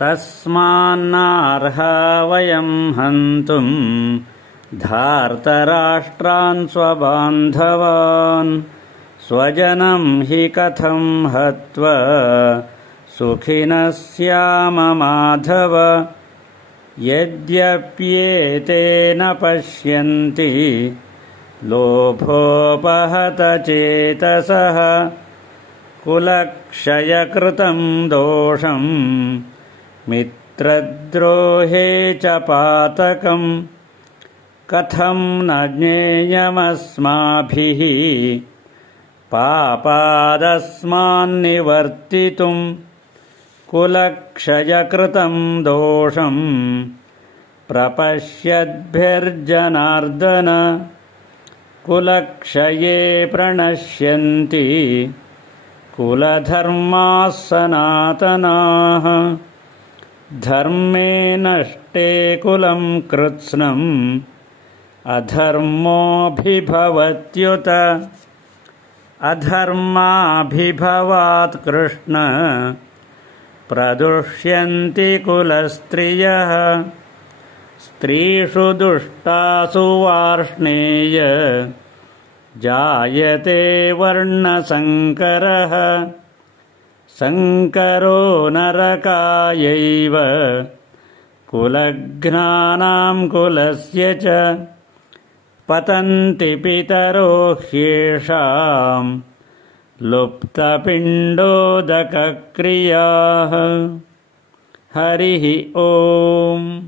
तस्मान्नार्हा वयं हन्तुं धार्तराष्ट्रान् स्वबान्धवान् स्वजनं हि कथं हत्वा सुखिनः स्याम माधव। यद्यप्येतेन पश्यन्ति लोभोपहतचेतसः कुलक्षयकृतं दोषं मित्रद्रोहे च पातकम्। कथं न ज्ञेयमस्माभिः पापादस्मान्निवर्तितुम् कुलक्षयकृतं दोषं प्रपश्यद्भिर्जनार्दन। कुलक्षये प्रणश्यन्ति कुलधर्माः सनातनाः धर्मे नष्टे कुलं कृत्स्नम् अधर्मोऽभिभवत्युत। अधर्माभिभवात् कृष्ण प्रदुष्यन्ति कुलस्त्रियः स्त्रीषु दुष्टासु वार्ष्णेय जायते वर्णसङ्करः सङ्करो नरकायैव कुलघ्नानां कुलस्य च पतन्ति पितरो ह्येषां लुप्तपिण्डोदकक्रियाः। हरिः ओम्।